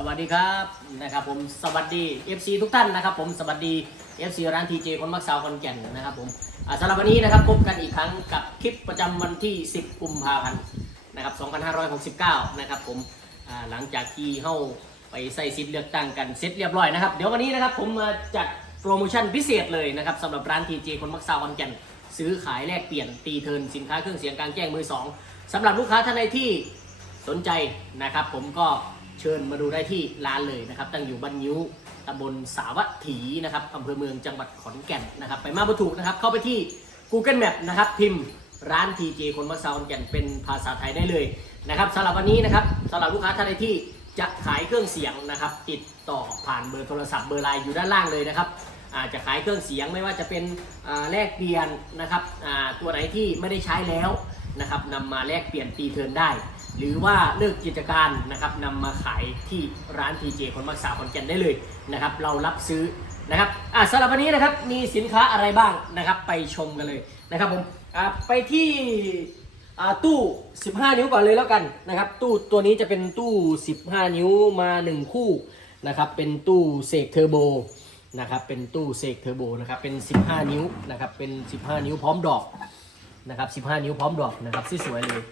สวัสดีครับนะครับผมสวัสดี FC ทุกท่านนะครับ ผมสวัสดี FC ร้านทีเจคนมักสาวคอนแก่นนะครับผมสำหรับวันนี้นะครับพบกันอีกครั้งกับคลิปประจำวันที่ 10 กุมภาพันธ์นะครับ 2569 นะครับผมหลังจากที่เข้าไปใส่สิทเลือกตั้งกันเสร็จเรียบร้อยนะครับ เดี๋ยววันนี้นะครับผมมาจัดโปรโมชั่นพิเศษเลยนะครับสำหรับร้านทีเจคนมักสาวคอนแก่นซื้อขายแลกเปลี่ยนตีเทิร์นสินค้าเครื่องเสียงกลางแจ้งมือสองสำหรับลูกค้าท่านใดที่สนใจนะครับ ผมก็ เชิญมาดูได้ที่ร้านเลยนะครับ ตั้งอยู่บ้านยิ้วตำบลสาวัตถีนะครับอำเภอเมืองจังหวัดขอนแก่นนะครับ ไปมาบุถูกนะครับ เข้าไปที่ Google Map นะครับ พิมพ์ร้าน TJ คนมัสซาขอนแก่นเป็นภาษาไทยได้เลยนะครับสำหรับวันนี้นะครับสำหรับลูกค้าท่านใดที่จะขายเครื่องเสียงนะครับ ติดต่อผ่านเบอร์โทรศัพท์เบอร์ไลน์อยู่ด้านล่างเลยนะครับอาจจะขายเครื่องเสียงไม่ว่าจะเป็นแลกเปลี่ยนนะครับตัวไหนที่ไม่ได้ใช้แล้วนะครับนำมาแลกเปลี่ยนตีเทินได้ หรือว่าเลิกกิจการนะครับนำมาขายที่ร้าน TJ คนมักษาขอนแก่นได้เลยนะครับ เรารับซื้อนะครับอะสำหรับวันนี้นะครับมีสินค้าอะไรบ้างนะครับ ไปชมกันเลยนะครับผมอะไปที่อ่าตู้ 15 นิ้วก่อนเลยแล้วกันนะครับ ตู้ตัวนี้จะเป็นตู้ 15 นิ้วมา 1 คู่นะครับเป็นตู้เสกเทอร์โบนะครับเป็นตู้เสกเทอร์โบนะครับเป็น 15 นิ้วนะครับเป็น 15 นิ้วพร้อมดอกนะครับ 15 นิ้วพร้อมดอกนะครับสวยๆเลย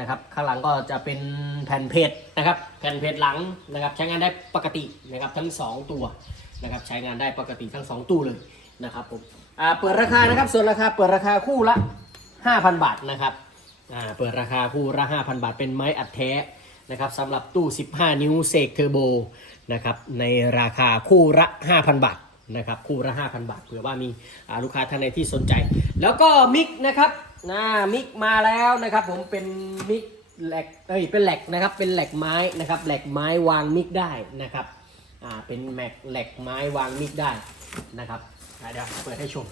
นะครับ ข้างหลังก็จะเป็นแผ่นเพจนะครับ แผ่นเพจหลังนะครับ ใช้งานได้ปกตินะครับทั้ง 2 ตัวนะครับ ใช้งานได้ปกติทั้ง 2 ตู้เลยนะครับผมอ่าเปิดราคานะครับ ส่วนราคาเปิดราคาคู่ละ 5,000 บาทนะครับอ่าเปิดราคาคู่ละ 5,000 บาท เป็นไม้อัดแท้นะครับสำหรับตู้ 15 นิ้วเซกเทอร์โบนะครับ ในราคาคู่ละ 5,000 บาท นะครับคู่ละ5,000 บาทเผื่อว่ามีลูกค้าท่านใดที่สนใจ แล้วก็มิกนะครับนะมิกมาแล้วนะครับ ผมเป็นมิกแหลกเอ้ยเป็นแหลกนะครับเป็นแหลกไม้นะครับแหลกไม้วางมิกได้นะครับอ่าเป็นแมกแหลกไม้วางมิกได้นะครับเดี๋ยวเปิดให้ชม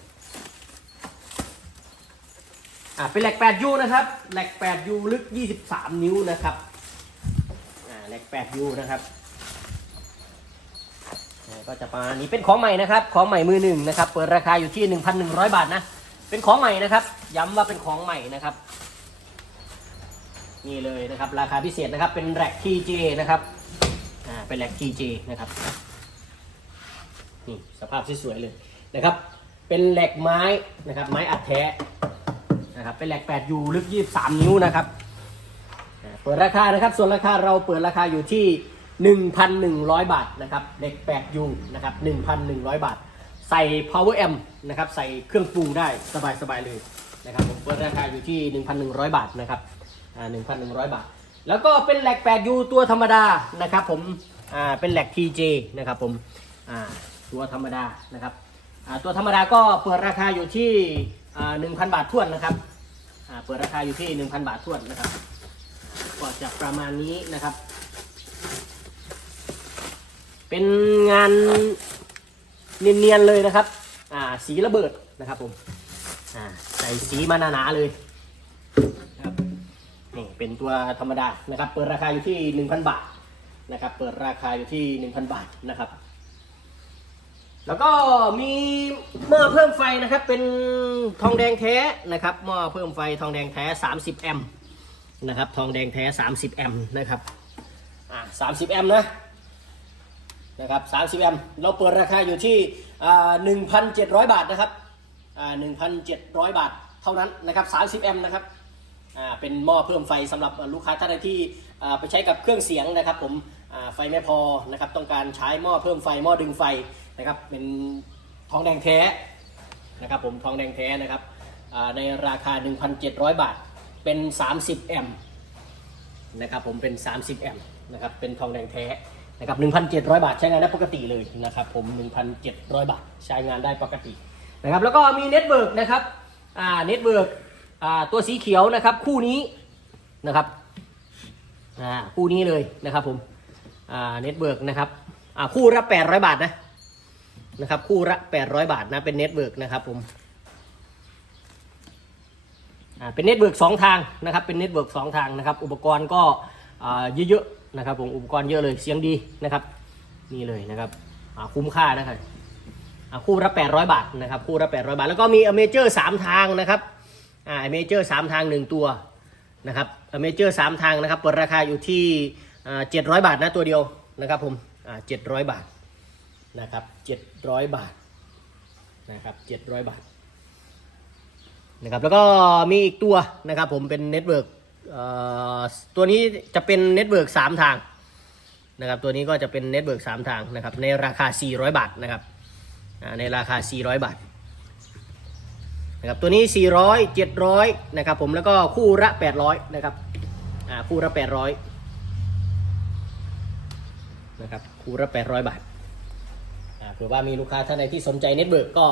อ่าเป็นแหลก 8U นะครับแหลก 8U ลึก 23 นิ้วนะครับอ่าแหลก 8U นะครับ ก็จะประมาณนี้เป็นของใหม่นะครับ ของใหม่มือหนึ่งนะครับ เปิดราคาอยู่ที่ 1,100 บาทนะ เป็นของใหม่นะครับ ย้ำว่าเป็นของใหม่นะครับ นี่เลยนะครับ ราคาพิเศษนะครับ เป็นแหลก TJ นะครับ อ่า เป็นแหลก TJ นะครับ นี่สภาพสวยๆเลยนะครับ เป็นแหลกไม้นะครับ ไม้อัดแท้นะครับ เป็นแหลก 8U ลึก 23 นิ้วนะครับ เปิดราคานะครับ ส่วนราคาเราเปิดราคาอยู่ที่ 1,100 บาทนะครับเหล็ก 8U นะครับ 1,100 บาท ใส่ power amp นะครับ ใส่เครื่องปรุงได้สบายๆเลยนะครับผมเปิดราคาอยู่ที่ 1,100 บาทนะครับอ่า1,100 บาท แล้วก็เป็นแหลก 8U ตัวธรรมดานะครับผมอ่าเป็นแหลก TJ นะครับผมอ่าตัวธรรมดานะครับอ่าตัวธรรมดาก็เปิดราคาอยู่ที่อ่า1,000 บาททวนนะครับอ่าเปิดราคาอยู่ที่ 1,000 บาททวนนะครับก็จะประมาณนี้นะครับ เป็นงานเนียนๆเลยนะครับ อ่าสีระเบิดนะครับผมอ่าใส่สีมาหนาๆเลยนะครับนี่เป็นตัวธรรมดานะครับ เปิดราคาอยู่ที่ 1,000 บาทนะครับ เปิดราคาอยู่ที่ 1,000 บาทนะครับ แล้วก็มีหม้อเพิ่มไฟนะครับ เป็นทองแดงแท้นะครับหม้อเพิ่มไฟทองแดงแท้ 30 แอมป์นะครับ ทองแดงแท้ 30 แอมป์นะครับ อ่า30 แอมป์นะ นะครับ30แอมป์เราเปิดราคาอยู่ที่อ่า1,700 บาทนะครับอ่า1,700 บาทเท่านั้นนะครับ30แอมป์นะครับเป็นหม้อเพิ่มไฟสำหรับลูกค้าท่านใดที่ไปใช้กับเครื่องเสียงนะครับ ผมไฟไม่พอนะครับต้องการใช้หม้อเพิ่มไฟหม้อดึงไฟนะครับเป็นทองแดงแท้นะครับผมทองแดงแท้นะครับในราคา 1,700 บาทเป็น 30 แอมป์นะครับผมเป็น 30 แอมป์นะครับเป็นทองแดงแท้ นะครับ1,700 บาทใช้งานได้ปกติเลยนะครับผม 1,700 บาทใช้งานได้ปกตินะครับแล้วก็มีเน็ตเวิร์กนะครับอ่าเน็ตเวิร์กอ่าตัวสีเขียวนะครับคู่นี้นะครับอ่าคู่นี้เลยนะครับผมอ่าเน็ตเวิร์กนะครับอ่าคู่ละ800 บาทนะนะครับคู่ละ800 บาทนะเป็นเน็ตเวิร์กนะครับผมอ่าเป็นเน็ตเวิร์กสองทางนะครับเป็นเน็ตเวิร์กสองทางนะครับอุปกรณ์ก็อ่าเยอะ นะครับผมอุปกรณ์เยอะเลยเสียงดีนะครับ นี่เลยนะครับคุ้มค่านะครับคู่ละ800 บาทนะครับคู่ละ800 บาท แล้วก็มีอเมเจอร์สามทางนะครับอ่าอเมเจอร์สามทางหนึ่งตัวนะครับอเมเจอร์สามทางนะครับเปิดราคาอยู่ที่อ่า700บาทนะตัวเดียวนะครับผมอ่าเจ็ดร้อยบาทนะครับเจ็ดร้อยบาทนะครับเจ็ดร้อยบาทนะครับแล้วก็มีอีกตัวนะครับผมเป็นเน็ตเวิร์ก ตัวนี้จะเป็นเน็ตเวิร์กสามทางนะครับตัวนี้ก็จะเป็นเน็ตเวิร์กสามทางนะครับในราคา 400 บาทนะครับในราคา 400 บาทนะครับตัวนี้ 400 700นะครับผมแล้วก็คู่ละ 800นะครับคู่ละ 800นะครับคู่ละ 800 บาทเผื่อว่ามีลูกค้าท่านใดที่สนใจเน็ตเบิร์กก็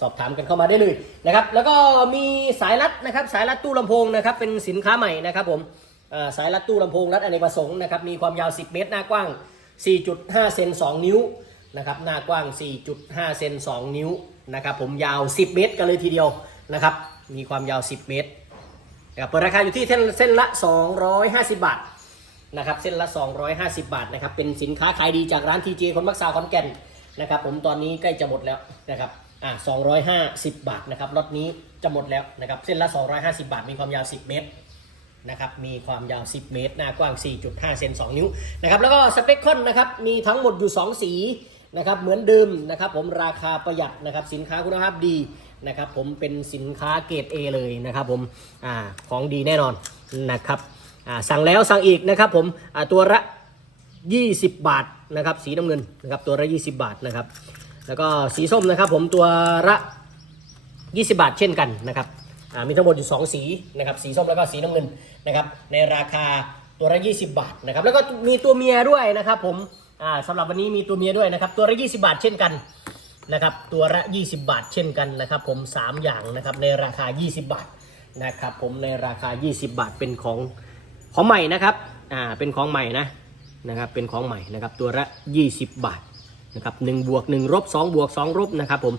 สอบถามกันเข้ามาได้เลยนะครับ แล้วก็มีสายรัดนะครับ สายรัดตู้ลำโพงนะครับ เป็นสินค้าใหม่นะครับผมสายรัดตู้ลำโพงรัดอเนกประสงค์นะครับ มีความยาว 10 เมตร หน้ากว้าง 4.5 เซน 2 นิ้วนะครับ หน้ากว้าง 4.5 เซน 2 นิ้วนะครับ ผมยาว 10 เมตร กันเลยทีเดียวนะครับ มีความยาว 10 เมตรนะครับเปิดราคาอยู่ที่เส้นละ 250 บาทนะครับเส้นละ 250 บาทนะครับเป็นสินค้าขายดีจากร้านทีเจคนมักซาวขอนแก่นนะครับผมตอนนี้ใกล้จะหมดแล้วนะครับ อ่า250บาทนะครับรถนี้จะหมดแล้วนะครับเส้นละ250บาท มีความยาว10เมตรนะครับมีความยาว 10 เมตร หน้ากว้าง 4.5 เซน 2 นิ้วนะครับแล้วก็สเปคคอนนะครับมีทั้งหมดอยู่ 2 สีนะครับเหมือนเดิมนะครับผมราคาประหยัดนะครับสินค้าคุณภาพดีนะครับผมเป็นสินค้าเกรด A เลยนะครับผมอ่าของดีแน่นอนนะครับอ่าสั่งแล้วสั่งอีกนะครับผมอ่าตัวละ 20 บาทนะครับสีน้ำเงินนะครับตัวละ 20 บาทนะครับ แล้วก็สีส้มนะครับ ผมตัวละ20 บาทเช่นกันนะครับมีทั้งหมดอยู่ 2 สีนะครับสีส้มแล้วก็สีน้ำเงินนะครับในราคาตัวละ20 บาทนะครับแล้วก็มีตัวเมียด้วยนะครับผมอ่าสำหรับวันนี้มีตัวเมียด้วยนะครับตัวละ20 บาทเช่นกันนะครับตัวละ 20 บาทเช่นกันนะครับผม 3 อย่างนะครับในราคา 20 บาทนะครับผมในราคา 20 บาทเป็นของของใหม่นะครับอ่าเป็นของใหม่นะนะครับเป็นของใหม่นะครับตัวละ 20 บาท นะครับ1บวก1ลบ2บวก2ลบนะครับผม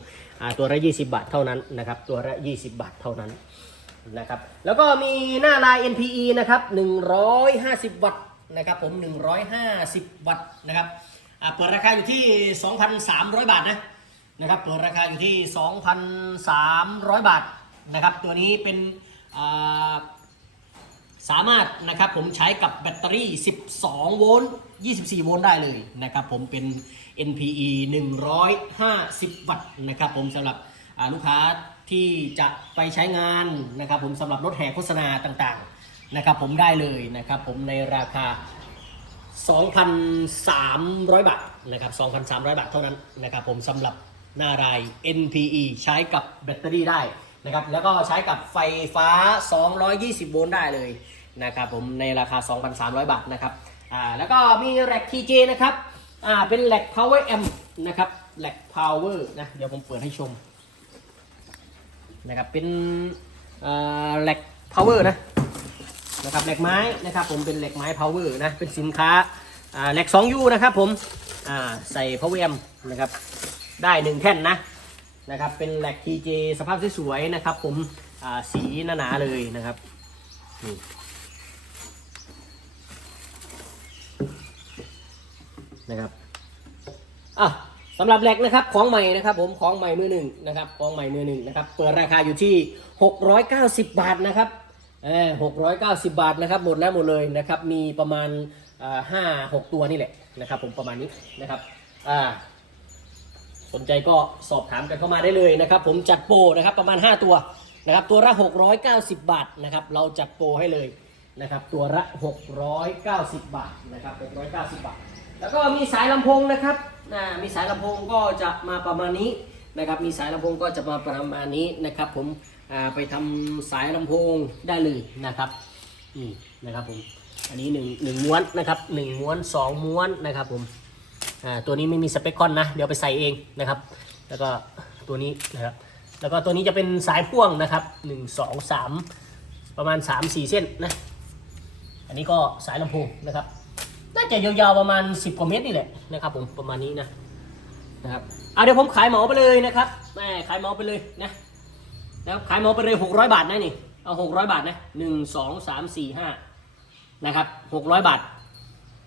ตัวละ 20 บาทเท่านั้นนะครับตัวละ 20 บาทเท่านั้นนะครับแล้วก็มีหน้าลาย NPE นะครับ 150 วัตต์นะครับผม150 วัตต์นะครับเปิดราคาอยู่ที่ 2,300 บาทนะนะครับเปิดราคาอยู่ที่ 2,300 บาทนะครับตัวนี้เป็นอ่า สามารถนะครับผมใช้กับแบตเตอรี่ 12 โวลต์ 24 โวลต์ได้เลยนะครับผมเป็น NPE 150 วัตต์นะครับผมสำหรับลูกค้าที่จะไปใช้งานนะครับผมสำหรับรถแห่โฆษณาต่างๆนะครับผมได้เลยนะครับผมในราคา 2,300 บาทนะครับ 2,300 บาทเท่านั้นนะครับผมสำหรับหน้าราย NPE ใช้กับแบตเตอรี่ได้นะครับแล้วก็ใช้กับไฟฟ้า 220 โวลต์ได้เลย นะครับผมในราคา 2,300 บาทนะครับอ่าแล้วก็มีแร็ก TJ นะครับอ่าเป็นแร็ก Power Amp นะครับแร็ก Power นะเดี๋ยวผมเปิดให้ชมนะครับเป็นอ่าแร็ก Power นะนะครับเหล็กไม้นะครับผมเป็นเหล็กไม้ power นะเป็นสินค้าอ่าเหล็ก 2U นะครับผมอ่าใส่ power amp นะครับได้หนึ่งแท่นนะนะครับเป็นเหล็ก TJ สภาพสวยๆนะครับผมอ่าสีหนาๆเลยนะครับนี่ นะครับอะสำหรับแหลกนะครับของใหม่นะครับผมของใหม่มือหนึ่งนะครับของใหม่มือหนึ่งนะครับเปิดราคาอยู่ที่ 690 บาทนะครับเออ690บาทนะครับหมดแล้วหมดเลยนะครับมีประมาณห้าหกตัวนี่แหละนะครับผมประมาณนี้นะครับอ่าสนใจก็สอบถามกันเข้ามาได้เลยนะครับ ผมจัดโปรนะครับประมาณ 5 ตัวนะครับตัวละ 690 บาทนะครับเราจัดโปรให้เลยนะครับตัวละ 690 บาทนะครับ690 บาท แล้วก็มีสายลำโพงนะครับอ่ามีสายลำโพงก็จะมาประมาณนี้นะครับมีสายลำโพงก็จะมาประมาณนี้นะครับผมอ่าไปทำสายลำโพงได้เลยนะครับนี่นะครับผมอันนี้หนึ่งหนึ่งม้วนนะครับหนึ่งม้วนสองม้วนนะครับผมอ่าตัวนี้ไม่มีสเปคคอนนะเดี๋ยวไปใส่เองนะครับ แล้วก็ตัวนี้นะครับแล้วก็ตัวนี้จะเป็นสายพ่วงนะครับหนึ่งสองสามประมาณสามสี่เส้นนะอันนี้ก็สายลำโพงนะครับ น่าจะยาวๆประมาณ 10 กว่าเมตรนี่แหละนะครับผมประมาณนี้นะนะครับอะเดี๋ยวผมขายเหมาไปเลยนะครับแม่ขายเหมาไปเลยนะแล้วขายเหมาไปเลย 600 บาทนะนี่เอา600 บาทนะหนึ่งสองสามสี่ห้านะครับ600 บาท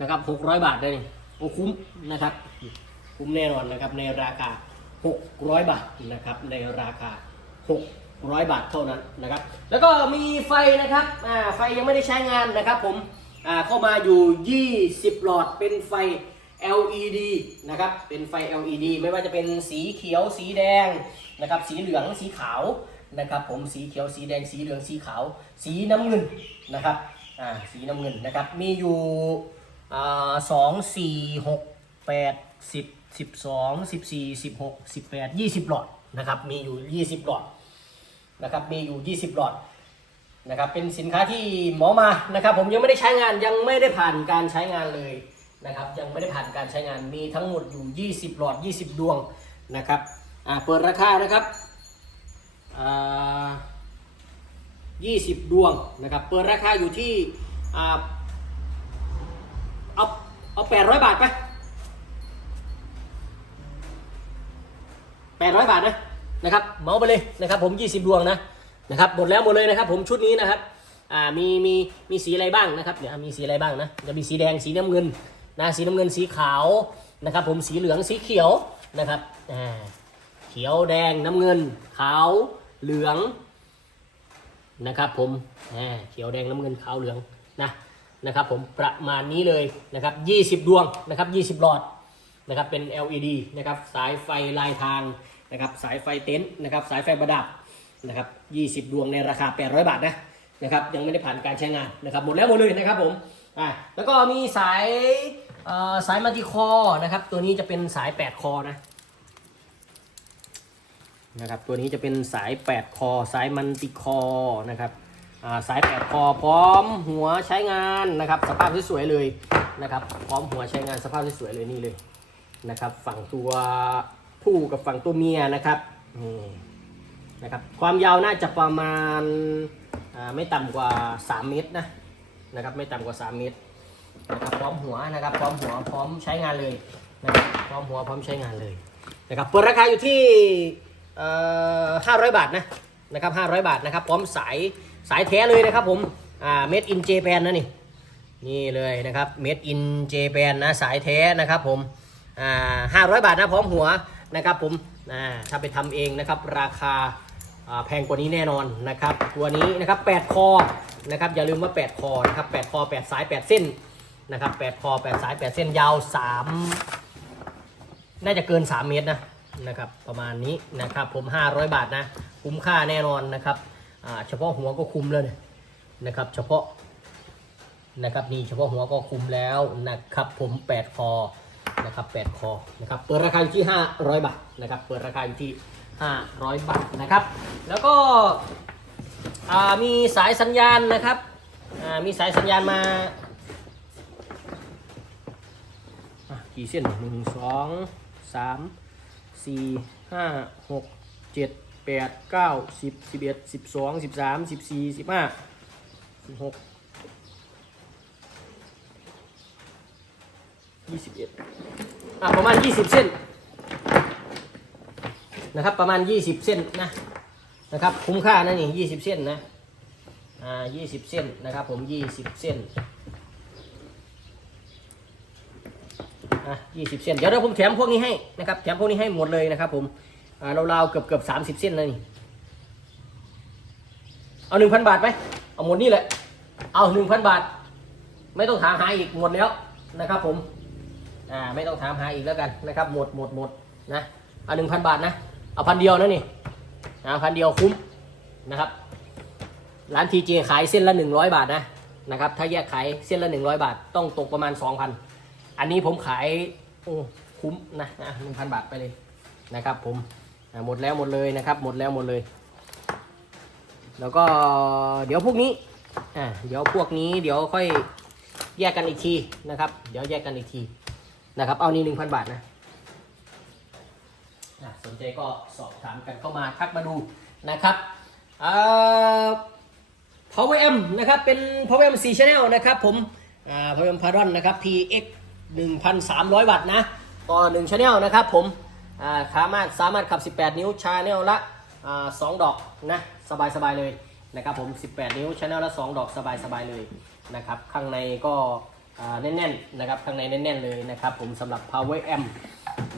นะครับ600 บาทเลยนี่โอ้คุ้มนะครับ คุ้มแน่นอนนะครับในราคา 600 บาทนะครับในราคา 600 บาทเท่านั้นนะครับ แล้วก็มีไฟนะครับอ่าไฟยังไม่ได้ใช้งานนะครับผม เข้ามาอยู่ 20 หลอดเป็นไฟ LED นะครับ เป็นไฟ LED ไม่ว่าจะเป็นสีเขียวสีแดงนะครับ สีเหลืองสีขาวนะครับผมสีเขียวสีแดงสีเหลืองสีขาว สีน้ำเงินนะครับอ่าสีน้ำเงินนะครับมีอยู่อ่าสองสี่หกแปดสิบสิบสองสิบสี่สิบหกสิบแปดยี่สิบหลอดนะครับมีอยู่ยี่สิบหลอดนะครับมีอยู่ยี่สิบหลอด นะครับเป็นสินค้าที่หมอมานะครับ ผมยังไม่ได้ใช้งานยังไม่ได้ผ่านการใช้งานเลยนะครับ ยังไม่ได้ผ่านการใช้งานมีทั้งหมดอยู่ 20 หลอด 20 ดวงนะครับอ่าเปิดราคานะครับอ่า20 ดวงนะครับ เปิดราคาอยู่ที่อ่าเอาเอา800 บาทไป800 บาทนะนะครับเมาไปเลยนะครับผม 20 ดวงนะ นะครับหมดแล้วหมดเลยนะครับ ผมชุดนี้นะครับอ่ามีมีมีสีอะไรบ้างนะครับเดี๋ยวมีสีอะไรบ้างนะจะมีสีแดงสีน้ำเงินนะสีน้ำเงินสีขาวนะครับ ผมสีเหลืองสีเขียวนะครับอ่าเขียวแดงน้ำเงิน ขาวเหลืองนะครับผมอ่าเขียวแดงน้ำเงินขาวเหลืองนะนะครับผมประมาณนี้เลยนะครับ20 ดวงนะครับ20 หลอดนะครับเป็น LED นะครับสายไฟลายทางนะครับสายไฟเต็นท์นะครับสายไฟประดับ นะครับ 20 ดวงในราคา 800 บาทนะนะครับยังไม่ได้ผ่านการใช้งานนะครับหมดแล้วหมดเลยนะครับผมอ่าแล้วก็มีสายสายมัลติคอนะครับตัวนี้จะเป็นสาย 8 คอนะนะครับตัวนี้จะเป็นสาย 8 คอ สายมัลติคอนะครับอ่าสาย 8 คอ พร้อมหัวใช้งานนะครับ สภาพสวยๆเลยนะครับพร้อมหัวใช้งานสภาพสวยๆเลยนี่เลยนะครับ ฝั่งตัวผู้กับฝั่งตัวเมียนะครับนี่ นะครับความยาวน่าจะประมาณไม่ต่ำกว่า 3 เมตรนะนะครับไม่ต่ำกว่า 3 เมตรนะครับพร้อมหัวนะครับพร้อมหัวพร้อมใช้งานเลยนะครับพร้อมหัวพร้อมใช้งานเลยนะครับเปิดราคาอยู่ที่ห้าร้อยบาทนะนะครับห้าร้อยบาทนะครับพร้อมสายสายแท้เลยนะครับผมอ่าเม็ดอินเจแปนนะนี่นี่เลยนะครับ Made in Japan นะสายแท้นะครับผมอ่าห้าร้อยบาทนะพร้อมหัวนะครับผมอ่าถ้าไปทำเองนะครับราคา แพงกว่านี้แน่นอนนะครับ ตัวนี้นะครับ8คอนะครับอย่าลืมว่า 8 คอนะครับ8คอ 8 สาย 8 เส้นนะครับ8คอ 8 สาย 8 เส้นยาว 3 น่าจะเกิน 3 เมตรนะนะครับประมาณนี้นะครับผม 500 บาทนะคุ้มค่าแน่นอนนะครับเฉพาะหัวก็คุ้มเลยนะครับเฉพาะนะครับนี่เฉพาะหัวก็คุ้มแล้วนะครับผม8คอนะครับ8คอนะครับเปิดราคาอยู่ที่ 500 บาทนะครับเปิดราคาอยู่ที่ 500 บาทนะครับ แล้วก็มีสายสัญญาณนะครับมีสายสัญญาณมากี่เส้นหนึ่งสองสามสี่ห้าหกเจ็ดแปดเก้าสิบสิบเอ็ดสิบสองสิบสามสิบสี่สิบห้าสิบหกยี่สิบเอ็ดอะประมาณยี่สิบเส้น นะครับ ประมาณยี่สิบเส้นนะนะครับ คุ้มค่านะนี่ยี่สิบเส้นนะอ่ายี่สิบเส้นนะครับ ผมยี่สิบเส้นอะยี่สิบเส้นเดี๋ยวเดี๋ยวผมแถมพวกนี้ให้นะครับแถมพวกนี้ให้หมดเลยนะครับ ผมอ่าเราๆเกือบเกือบสามสิบเส้นเลยนี่เอาหนึ่งพันบาทไหมเอาหมดนี่แหละเอาหนึ่งพันบาท ไม่ต้องถามหาอีกหมดแล้วนะครับผมอ่าไม่ต้องถามหาอีกแล้วกันนะครับ หมดหมดหมดนะเอาหนึ่งพันบาทนะ เอาพันเดียวนะนี่เอาพันเดียวคุ้มนะครับ ร้านทีเจขายเส้นละหนึ่งร้อยบาทนะนะครับถ้าแยกขายเส้นละหนึ่งร้อยบาท ต้องตกประมาณสองพันอันนี้ผมขายโอ้คุ้มนะนะหนึ่งพันบาทไปเลยนะครับ ผมหมดแล้วหมดเลยนะครับ หมดแล้วหมดเลย แล้วก็เดี๋ยวพวกนี้อ่าเดี๋ยวพวกนี้เดี๋ยวค่อยแยกกันอีกทีนะครับ เดี๋ยวแยกกันอีกทีนะครับ เอานี่หนึ่งพันบาทนะ ใจก็สอบถามกันเข้ามาทักมาดูนะครับเอ่อ Power M นะครับเป็น Power M 4 Channel นะครับผมอ่า Power M Paron นะครับ PX 1,300 วัตต์นะต่อ1 Channel นะครับผมอ่าสามารถสามารถขับ 18 นิ้ว Channel ละอ่า2ดอกนะสบายสบายเลยนะครับผม 18 นิ้ว Channel ละ 2 ดอกสบายสบายเลยนะครับข้างในก็อ่าแน่นๆนะครับข้างในแน่นๆเลยนะครับผมสำหรับ Power M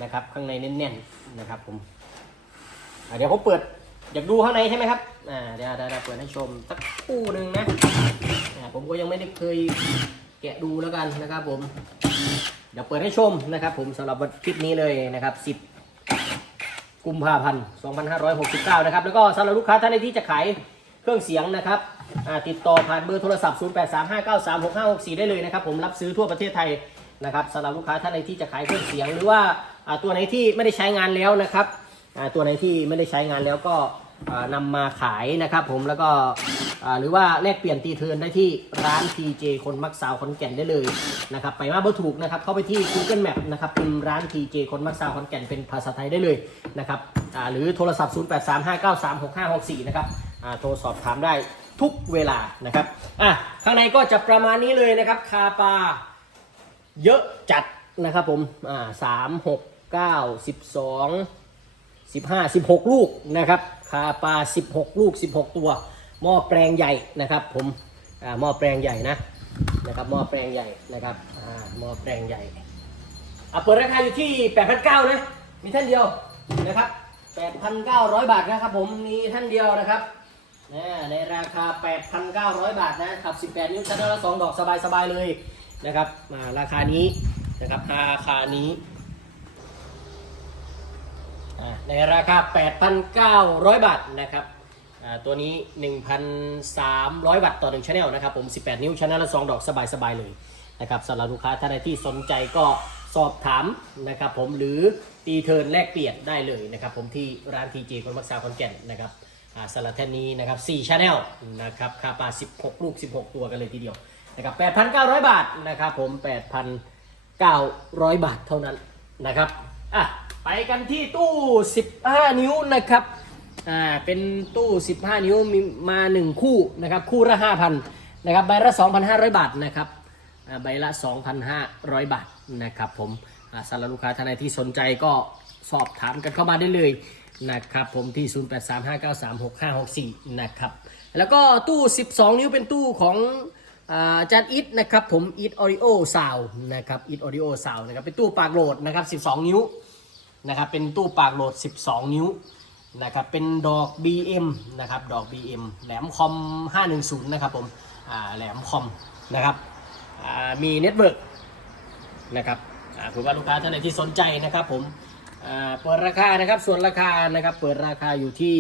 นะครับข้างในแน่นๆนะครับผม เดี๋ยวผมเปิดอยากดูข้างในใช่ไหมครับอ่าเดี๋ยวเดี๋ยวเปิดให้ชมสักคู่หนึ่งนะผมก็ยังไม่ได้เคยแกะดูแล้วกันนะครับผมเดี๋ยวเปิดให้ชมนะครับผมสำหรับวันคลิปนี้เลยนะครับ 10 กุมภาพันธ์ 2569 นะครับ แล้วก็สำหรับลูกค้าท่านใดที่จะขายเครื่องเสียงนะครับติดต่อผ่านเบอร์โทรศัพท์ 0835936564 ได้เลยนะครับ ผมรับซื้อทั่วประเทศไทยนะครับสำหรับลูกค้าท่านใดที่จะขายเครื่องเสียงหรือว่าตัวไหนที่ไม่ได้ใช้งานแล้วนะครับ ตัวไหนที่ไม่ได้ใช้งานแล้วก็อ่านำมาขายนะครับผมแล้วก็หรือว่าแลกเปลี่ยนตีเทินได้ที่ร้าน TJ คนมักสาวคนแก่นได้เลยนะครับไปมาเบอร์ถูกนะครับเข้าไปที่ Google Map นะครับพิมพ์ร้าน TJ คนมักสาวคนแก่นเป็นภาษาไทยได้เลยนะครับหรือโทรศัพท์ 0835936564 นะครับโทรสอบถามได้ทุกเวลานะครับอะข้างในก็จะประมาณนี้เลยนะครับคาปาเยอะจัดนะครับผมอ่าสามหกเก้าสิบสอง สิบห้าสิบหกลูกนะครับคาปลาสิบหกลูกสิบหกตัว หม้อแปลงใหญ่นะครับผมหม้อแปลงใหญ่นะนะครับหม้อแปลงใหญ่นะครับหม้อแปลงใหญ่อะเปิดราคาอยู่ที่แปดพันเก้านะมีท่านเดียวนะครับแปดพันเก้าร้อยบาทนะครับผมมีท่านเดียวนะครับในราคา 8,900 บาทนะขับ 18 นิ้วชั้นละสองดอกสบายๆเลยนะครับมาราคานี้นะครับราคานี้ ในราคา 8,900 บาทนะครับตัวนี้ 1,300 บาทต่อ1ชแนลนะครับผม 18 นิ้วชั้นละสองดอกสบาย ๆ เลยนะครับสำหรับลูกค้าท่านใดที่สนใจก็สอบถามนะครับผมหรือตีเทิร์นแลกเปลี่ยนได้เลยนะครับผมที่ร้านทีจีคนมักษาคอนแก่นนะครับอ่าสลัดแท่นนี้นะครับ4 Channel นะครับคาปา 16 ลูก 16 ตัวกันเลยทีเดียวนะครับ8,900 บาทนะครับผม 8,900 บาทเท่านั้นนะครับ อะไปกันที่ตู้ 15 นิ้วนะครับอ่าเป็นตู้ 15 นิ้วมีมา 1 คู่นะครับคู่ละ5,000นะครับใบละ 2,500 บาทนะครับอ่าใบละ 2,500 บาทนะครับผมอ่าสำหรับลูกค้าท่านใดที่สนใจก็สอบถามกันเข้ามาได้เลยนะครับผมที่ 0835936564 นะครับ แล้วก็ตู้ 12 นิ้วเป็นตู้ของอาอาจารย์อิทนะครับผมอิทออริโอซาวนะครับอิทออริโอซาวนะครับเป็นตู้ปากโหลดนะครับ 12 นิ้ว นะครับเป็นตู้ปากโหลด 12 นิ้วนะครับเป็นดอก BM นะครับดอก BM แหลมคอม 510 นะครับผมแหลมคอมนะครับมีเน็ตเวิร์กนะครับอ่าผมว่าลูกค้าท่านไหนที่สนใจนะครับผมเปิดราคานะครับส่วนราคานะครับเปิดราคาอยู่ที่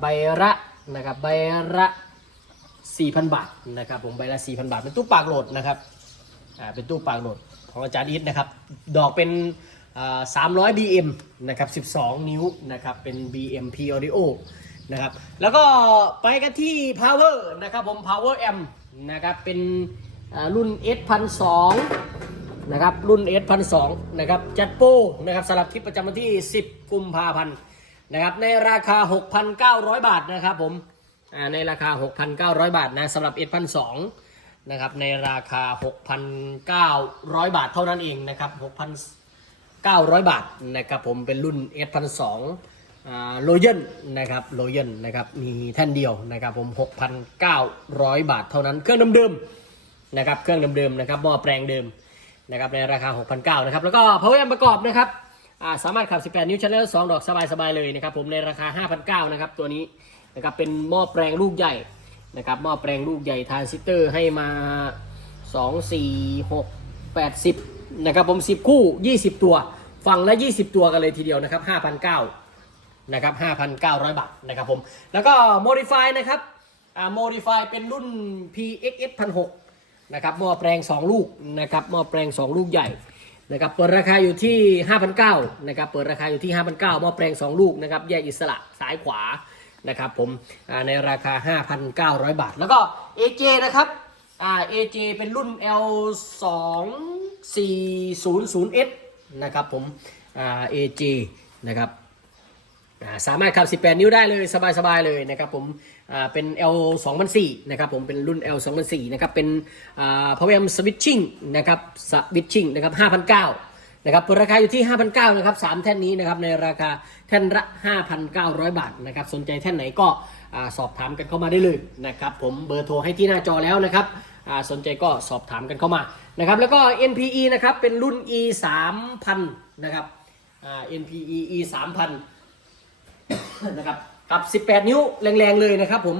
ใบละนะครับใบละ4,000 บาทนะครับผมใบละ 4,000 บาท เป็นตู้ปากโหลดนะครับเป็นตู้ปากโหลดของอาจารย์อีทนะครับดอกเป็น 300 BM นะครับ 12 นิ้วนะครับ เป็น BM P Audio นะครับ แล้วก็ไปกันที่ power นะครับผม power m นะครับ เป็นรุ่น S 1 2 0นะครับ รุ่น S 1 2 0นะครับจัดโปนะครับสำหรับคลิปประจำวันที่ 10 กุมภาพันธ์นะครับ ในราคา 6,900 บาทนะครับผมในราคา 6,900 บาทนะสำหรับ S 1 2 0นะครับ ในราคา 6,900 บาทเท่านั้นเองนะครับ6,000 900 บาทนะครับผมเป็นรุ่น S 1 2 0โลเยนนะครับโลเยนนะครับมีแท่านเดียวนะครับผม 6,900 บาทเท่านั้นเครื่องเดิมๆนะครับเครื่องเดิมๆนะครับหม้อแปลงเดิมนะครับในราคา 6,900นะครับแล้วก็ power amp ประกอบนะครับาสามารถขับ 18 นิ้วชั้นละ2ดอกสบายๆเลยนะครับผมในราคา 5,900นะครับตัวนี้นะครับเป็นหม้อแปลงลูกใหญ่นะครับหม้อแปลงลูกใหญ่ทรานซิสเตอร์ให้มา 2 4 6 8 10 นะครับผม 10 คู่ 20 ตัว ฝั่งละ 20 ตัวกันเลยทีเดียวนะครับ5,900นะครับ5,900 บาทนะครับผม แล้วก็ modify นะครับอ่า modify เป็นรุ่น PXS 1,600นะครับหม้อแปลง 2 ลูกนะครับหม้อแปลง 2 ลูกใหญ่นะครับเปิดราคาอยู่ที่ 5,900นะครับเปิดราคาอยู่ที่5,900หม้อแปลง 2 ลูกนะครับแยกอิสระซ้ายขวานะครับผมในราคา 5,900 บาท แล้วก็ AJ นะครับอ่า AJ เป็นรุ่น L2 400S นะครับผม AG นะครับสามารถขับ 18 นิ้วได้เลย สบาย ๆ เลยนะครับผมเป็น L 2,004นะครับผมเป็นรุ่น L 2,004นะครับ เป็น Power Amp Switching นะครับ Switching นะครับ5,009นะครับราคาอยู่ที่ 5,009นะครับ3แท่นนี้นะครับในราคาแท่นละ 5,900 บาทนะครับสนใจแท่นไหนก็สอบถามกันเข้ามาได้เลยนะครับผมเบอร์โทรให้ที่หน้าจอแล้วนะครับสนใจก็สอบถามกันเข้ามานะครับแล้วก็ NPE นะครับเป็นรุ่น E 3000นะครับ NPE E 3000นะครับกับ 18 นิ้วแรงๆเลยนะครับผม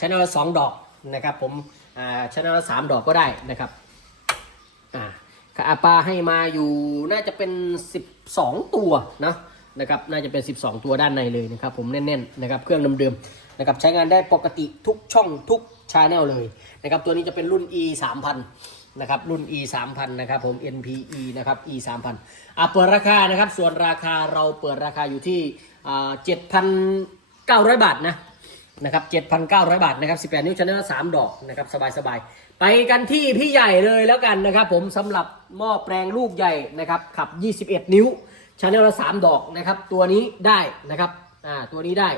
ชั้นละสองดอกนะครับผมชั้นละสามดอกก็ได้นะครับอาอาปาให้มาอยู่น่าจะเป็น 12 ตัวนะนะครับน่าจะเป็น 12 ตัวด้านในเลยนะครับผมแน่นๆนะครับเครื่องเดิมๆนะครับใช้งานได้ปกติทุกช่องทุก ชาแนลเลยนะครับตัวนี้จะเป็นรุ่น e 3000นะครับรุ่น e 3000นะครับผม npe นะครับ e 3000อะเปิดราคานะครับส่วนราคาเราเปิดราคาอยู่ที่อ่า7,900บาทนะนะครับ7,900บาทนะครับ18นิ้วชแนลสามดอกนะครับสบายๆไปกันที่พี่ใหญ่เลยแล้วกันนะครับผมสำหรับหม้อแปลงลูกใหญ่นะครับขับ21นิ้วชแนลละ3ดอกนะครับตัวนี้ได้นะครับอ่าตัวนี้ได้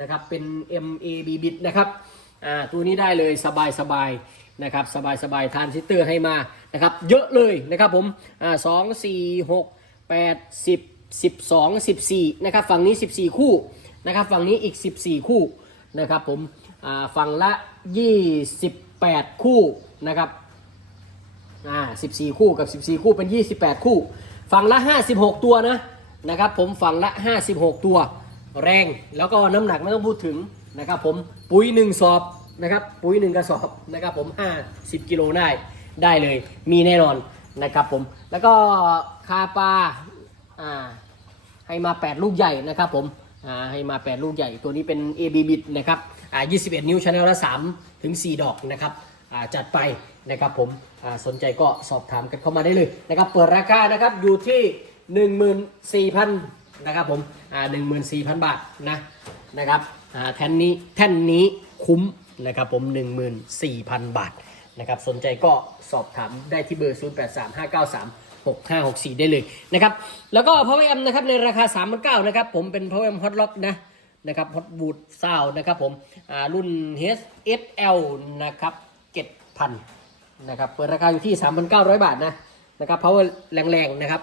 นะครับเป็น MAB bit นะครับ อ่าตัวนี้ได้เลยสบายๆนะครับสบายๆทานซิสเตอร์ให้มานะครับเยอะเลยนะครับผมอ่าสองสี่หกแปดสิบสิบสองสิบสี่นะครับฝั่งนี้14คู่นะครับฝั่งนี้อีก14คู่นะครับผมอ่าฝั่งละ28คู่นะครับอ่า14คู่กับ14คู่เป็น28คู่ ฝั่งละ56ตัวนะนะครับผมฝั่งละ56ตัว แรงแล้วก็น้ำหนักไม่ต้องพูดถึง นะครับผมปุ๋ยหนึ่งสอบนะครับปุ๋ยหนึ่งกระสอบนะครับผม50กิโลได้ได้เลย มีแน่นอนนะครับผมแล้วก็คาปลาอ่าให้มา 8 ลูกใหญ่นะครับผมอ่าให้มา 8 ลูกใหญ่ตัวนี้เป็น AB bit นะครับอ่า21 นิ้วชแนลละ3ถึง 4 ดอกนะครับอ่าจัดไปนะครับผมอ่าสนใจก็สอบถามกันเข้ามาได้เลยนะครับเปิดราคานะครับอยู่ที่ 14,000นะครับผมอ่า14,000 บาทนะนะครับ แท่นนี้แท่นนี้คุ้มนะครับผม 14,000 บาทนะครับสนใจก็สอบถามได้ที่เบอร์ 083593 6564 ได้เลยนะครับแล้วก็ Power M นะครับในราคา 3,900นะครับผมเป็น Power M Hot Lock นะนะครับ Hot Boot Sound นะครับผมอ่ารุ่น HSL นะครับ7,000นะครับเปิดราคาอยู่ที่ 3,900 บาทนะนะครับ Power แรงๆนะครับ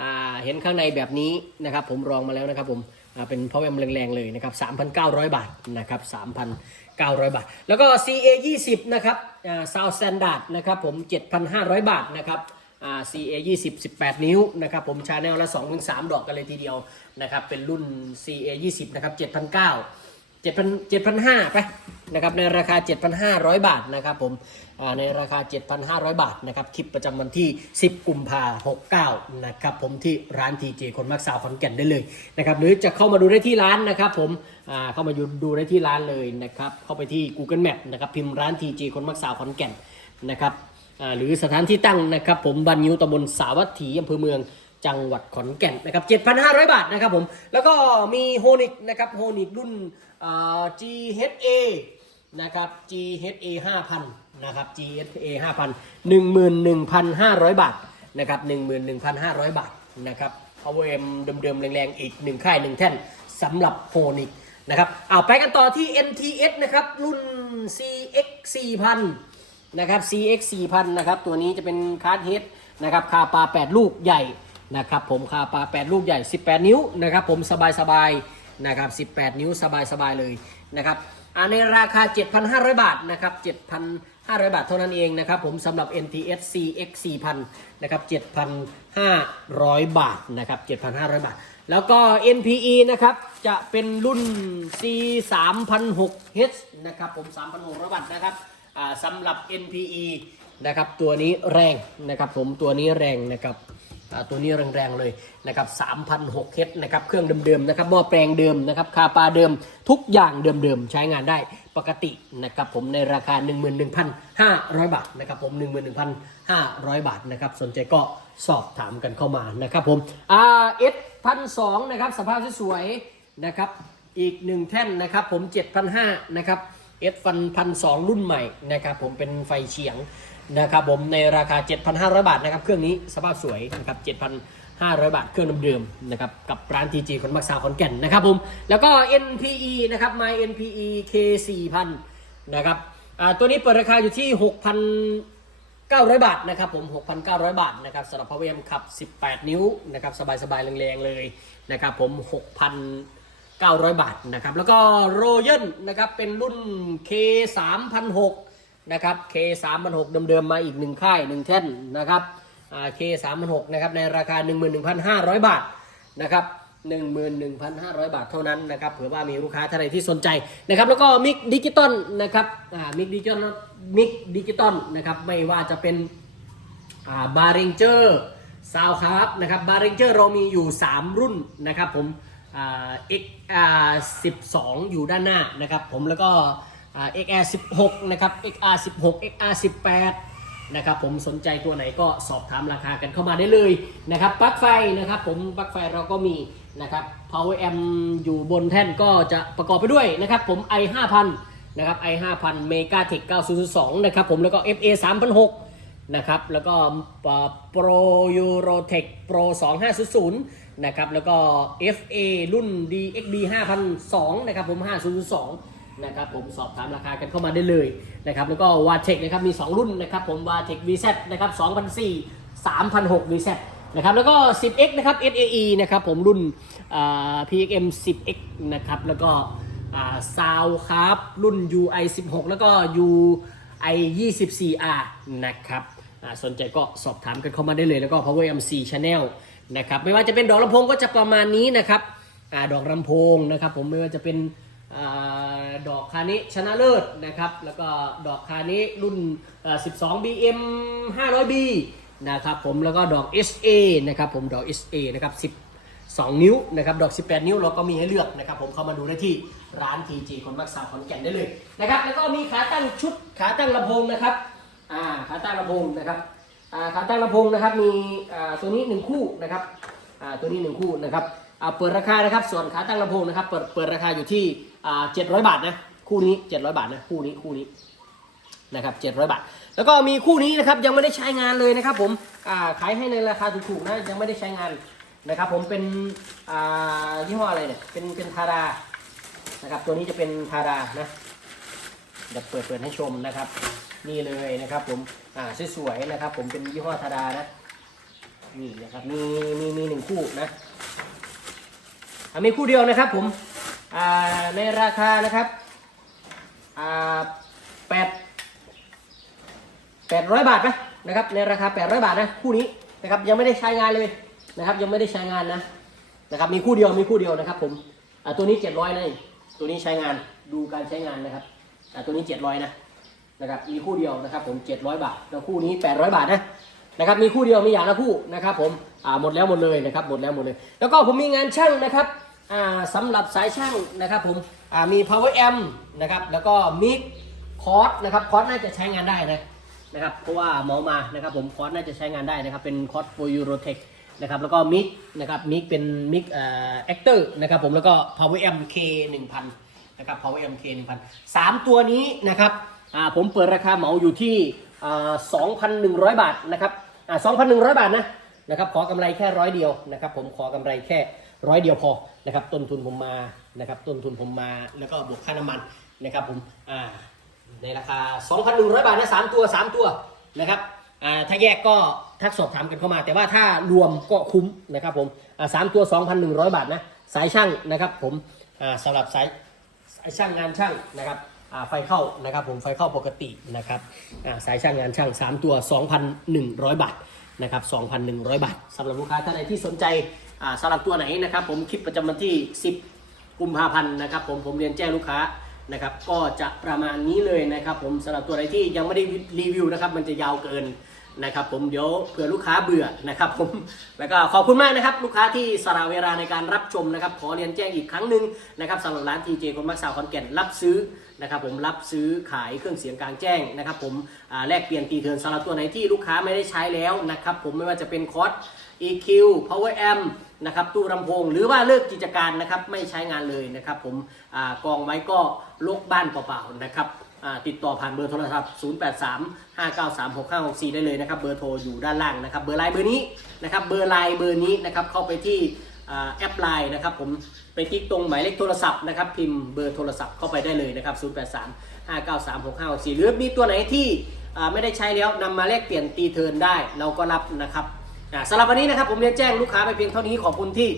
อ่าเห็นข้างในแบบนี้นะครับผมลองมาแล้วนะครับผม เป็น Power M แรงๆเลยนะครับ 3,900 บาทนะครับ 3,900 บาท แล้วก็ CA 20นะครับอ่า Sound Standard นะครับผม 7,500 บาทนะครับอ่า CA 20 18 นิ้วนะครับผมชาแนลละ2ถึง3ดอกกันเลยทีเดียวนะครับ เป็นรุ่น CA 20นะครับ7,900 7,500 ไปนะครับในราคา 7,500 บาทนะครับผมในราคา 7,500 บาทนะครับคลิปประจำวันที่ 10 กุมภา69นะครับผมที่ร้าน TJ คนมักสาวขอนแก่นได้เลยนะครับหรือจะเข้ามาดูได้ที่ร้านนะครับผมเข้ามาดูได้ที่ร้านเลยนะครับเข้าไปที่ Google Map นะครับพิมพ์ร้าน TJ คนมักสาวขอนแก่นนะครับหรือสถานที่ตั้งนะครับผมบันยูตำบลสาวัตถีอำเภอเมืองจังหวัดขอนแก่นนะครับ7,500 บาทนะครับผมแล้วก็มีโฮนิกนะครับโฮนิกรุ่น อ่า GHA นะครับ GHA 5,000นะครับ GHA 5,000 11,500 บาทนะครับ11,500 บาทนะครับ Power M เดิมๆ แรงๆ อีก 1 ค่าย 1 แท่นสำหรับโฮนิกนะครับเอาไปกันต่อที่ NTS นะครับ รุ่น CX 4,000นะครับ CX 4000นะครับ ตัวนี้จะเป็นคาร์ดเฮดนะครับ คาปลา 8 ลูกใหญ่นะครับผม คาปลา 8 ลูกใหญ่ 18 นิ้วนะครับผมสบายสบายๆ นะครับ 18 นิ้วสบายสบายๆเลยนะครับอ่าในราคา 7,500 บาทนะครับ 7,500 บาทเท่านั้นเองนะครับผมสำหรับ NTS CX 4000นะครับ 7,500 บาทนะครับ 7,500 บาท แล้วก็ NPE นะครับ จะเป็นรุ่น C 3006H นะครับผม 3,600 บาทนะครับสำหรับ NPE นะครับตัวนี้แรงนะครับผมตัวนี้แรงนะครับ ตัวนี้แรงๆเลยนะครับ3,006เฮดนะครับ เครื่องเดิมๆนะครับหม้อแปลงเดิมนะครับ คาปาเดิม ทุกอย่างเดิมๆ ใช้งานได้ปกตินะครับผมในราคา 11,500 บาทนะครับผม 11,500 บาทนะครับ สนใจก็สอบถามกันเข้ามานะครับผม RS 1,200นะครับ สภาพสวยๆนะครับ อีกหนึ่งแท่นนะครับผม 7,500นะครับเอสฟันพันสองรุ่นใหม่นะครับผมเป็นไฟเฉียง นะครับผมในราคา 7,500 บาทนะครับเครื่องนี้สภาพสวยนะครับ7,500 บาทเครื่องเดิมๆนะครับกับร้าน TG คนมักสาขอนแก่นนะครับผมแล้วก็ NPE นะครับ My NPE K 4000นะครับตัวนี้เปิดราคาอยู่ที่ 6,900 บาทนะครับผม 6,900 บาทนะครับสำหรับพาวเวมขับ 18 นิ้วนะครับสบายๆแรงๆเลยนะครับผม6,000 900 บาทนะครับแล้วก็โรเยนนะครับเป็นรุ่น K 3 0 0 นะครับ K 3 0 0 เดิมๆมาอีกหนึ่งค่ายหนึ่งแท่นนะครับอ่า K 3 0 0 นะครับในราคา 11,500 บาทนะครับ11,500 บาทเท่านั้นนะครับเผื่อว่ามีลูกค้าท่านใดที่สนใจนะครับแล้วก็มิกดิจิตอลนะครับมิกดิจิตอลมิกดิจิตอลนะครับไม่ว่าจะเป็นบาร์เรนเจอร์ซาวครับนะครับบาร์เรนเจอร์เรามีอยู่ 3 รุ่นนะครับผมอ่า XR 12อยู่ด้านหน้านะครับผมแล้วก็ XR 16 นะครับ XR 16 XR 18 นะครับผมสนใจตัวไหนก็สอบถามราคากันเข้ามาได้เลยนะครับปลั๊กไฟนะครับผมปลั๊กไฟเราก็มีนะครับ power amp อยู่บนแท่นก็จะประกอบไปด้วยนะครับผม i 5000นะครับ i 5000 megatech 9002นะครับผมแล้วก็ fa 3006นะครับแล้วก็ pro eurotech pro 2500นะครับแล้วก็ fa รุ่น dxd 5002นะครับผม5002 นะครับผมสอบถามราคากันเข้ามาได้เลยนะครับแล้วก็ w a t e c นะครับมี 2 รุ่นนะครับผม w a t e c VZ นะครับ2004 3006 VZ นะครับแล้วก็ 10X นะครับ SAE นะครับผมรุ่น PXM 10X นะครับแล้วก็ซาวครับรุ่น UI 16 แล้วก็ UI 24R นะครับสนใจก็สอบถามกันเข้ามาได้เลย แล้วก็ Power MC Channel นะครับไม่ว่าจะเป็นดอกลำโพงก็จะประมาณนี้นะครับอดอกลำโพงนะครับผมไม่ว่าจะเป็น ดอกคานิชนะเลิศนะครับ แล้วก็ดอกคานิรุ่น 12 BM 500B นะครับผมแล้วก็ดอก SA นะครับผมดอก SA นะครับ 12 นิ้วนะครับดอก 18 นิ้วเราก็มีให้เลือกนะครับผมเข้ามาดูได้ที่ร้าน TG คนมักสาวขอนแก่นได้เลยนะครับแล้วก็มีขาตั้งชุดขาตั้งลำโพงนะครับอ่าขาตั้งลำโพงนะครับอ่าขาตั้งลำโพงนะครับมีอ่าตัวนี้หนึ่งคู่นะครับอ่าตัวนี้หนึ่งคู่นะครับอ่าเปิดราคานะครับส่วนขาตั้งลำโพงนะครับเปิดเปิดราคาอยู่ที่ อ่า700บาทนะคู่นี้700บาทนะคู่นี้คู่นี้นะครับ700บาท แล้วก็มีคู่นี้นะครับยังไม่ได้ใช้งานเลยนะครับ ผมอ่าขายให้ในราคาถูกๆนะยังไม่ได้ใช้งานนะครับผมเป็นอ่ายี่ห้ออะไรเนี่ยเป็นเป็นทารานะครับตัวนี้จะเป็นทารานะเดี๋ยวเปิดเปิดให้ชมนะครับ นี่เลยนะครับ ผมอ่าสวยๆนะครับ ผมเป็นยี่ห้อทารานะนี่นะครับมีมีมีหนึ่งคู่นะมีคู่เดียวนะครับ ผม ในราคานะครับอ่าแปด800บาทนะนะครับในราคา800บาทนะคู่นี้นะครับยังไม่ได้ใช้งานเลยนะครับ ยังไม่ได้ใช้งานนะนะครับมีคู่เดียวมีคู่เดียวนะครับผมตัวนี้700นะนี่ตัวนี้ใช้งานดูการใช้งานนะครับตัวนี้700นะนะครับมีคู่เดียวนะครับผม700บาทแล้วคู่นี้800บาทนะนะครับมีคู่เดียวมีอย่างละคู่นะครับผมหมดแล้วหมดเลยนะครับหมดแล้วหมดเลย แล้วก็ผมมีงานช่างนะครับ สำหรับสายช่างนะครับผมมี power amp นะครับแล้วก็มิกคอร์สนะครับคอร์สน่าจะใช้งานได้นะนะครับเพราะว่าเมามานะครับผมคอร์สน่าจะใช้งานได้นะครับเป็นคอร์สโฟยูโรเทคนะครับแล้วก็มิกนะครับมิกเป็นมิกเอ่อแอคเตอร์นะครับผมแล้วก็ Power M K 1000นะครับ Power M K 1000สามตัวนี้นะครับผมเปิดราคาเหมาอยู่ที่อ่า2,100 บาทนะครับอ่า2,100 บาทนะ นะครับขอกำไรแค่ร้อยเดียวนะครับผมขอกำไรแค่ร้อยเดียวพอนะครับต้นทุนผมมานะครับต้นทุนผมมาแล้วก็บวกค่าน้ำมันนะครับผมอ่าในราคา 2,100 บาทนะ3ตัว 3 ตัวนะครับอ่าถ้าแยกก็ทักสอบถามกันเข้ามา แต่ว่าถ้ารวมก็คุ้มนะครับผมอ่าสามตัว 2,100 บาทนะสายช่างนะครับผมอ่าสำหรับสายสายช่างงานช่างนะครับอ่าไฟเข้านะครับผมไฟเข้าปกตินะครับอ่าสายช่างงานช่าง 3 ตัว 2,100 บาท นะครับ 2,100 บาทสำหรับลูกค้าท่านใดที่สนใจอ่าสำหรับตัวไหนนะครับ ผมคลิปประจำวันที่ 10 กุมภาพันธ์นะครับ ผมผมเรียนแจ้งลูกค้านะครับ ก็จะประมาณนี้เลยนะครับ ผมสำหรับตัวไหนที่ยังไม่ได้รีวิวนะครับ มันจะยาวเกิน นะครับผมเดี๋ยวเผื่อลูกค้าเบื่อนะครับผมแล้วก็ขอบคุณมากนะครับ ลูกค้าที่สละเวลาในการรับชมนะครับ ขอเรียนแจ้งอีกครั้งหนึ่งนะครับสำหรับร้านทีเจคนมักสาวคอนแก่นรับซื้อนะครับผมรับซื้อขายเครื่องเสียงกลางแจ้งนะครับผมแลกเปลี่ยนตีเทินสำหรับตัวไหนที่ลูกค้าไม่ได้ใช้แล้วนะครับผมไม่ว่าจะเป็นคอร์ส EQ Power Amp นะครับตู้ลำโพงหรือว่าเลิกกิจการนะครับไม่ใช้งานเลยนะครับผมอกองไว้ก็ลกบ้านเปล่าๆนะครับ ติดต่อผ่านเบอร์โทรศัพท์ 0835936564 ได้เลยนะครับ เบอร์โทรอยู่ด้านล่างนะครับ เบอร์ไลน์เบอร์นี้นะครับ เบอร์ไลน์เบอร์นี้นะครับ เข้าไปที่แอปไลน์นะครับ ผมไปคลิกตรงหมายเลขโทรศัพท์นะครับพิมพ์เบอร์โทรศัพท์เข้าไปได้เลยนะครับ 0835936564 หรือมีตัวไหนที่ไม่ได้ใช้แล้วนำมาแลกเปลี่ยนตีเทิร์นได้เราก็รับนะครับสำหรับวันนี้นะครับผมเรียนแจ้งลูกค้าไปเพียงเท่านี้ขอบคุณที่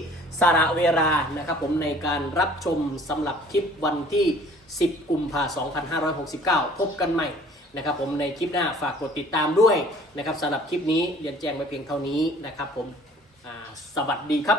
สาระเวลานะครับผมในการรับชมสำหรับคลิปวันที่ 10 กุมภาพันธ์2569 พบกันใหม่นะครับผมในคลิปหน้าฝากกดติดตามด้วยนะครับสำหรับคลิปนี้เรียนแจ้งไปเพียงเท่านี้นะครับผมสวัสดีครับ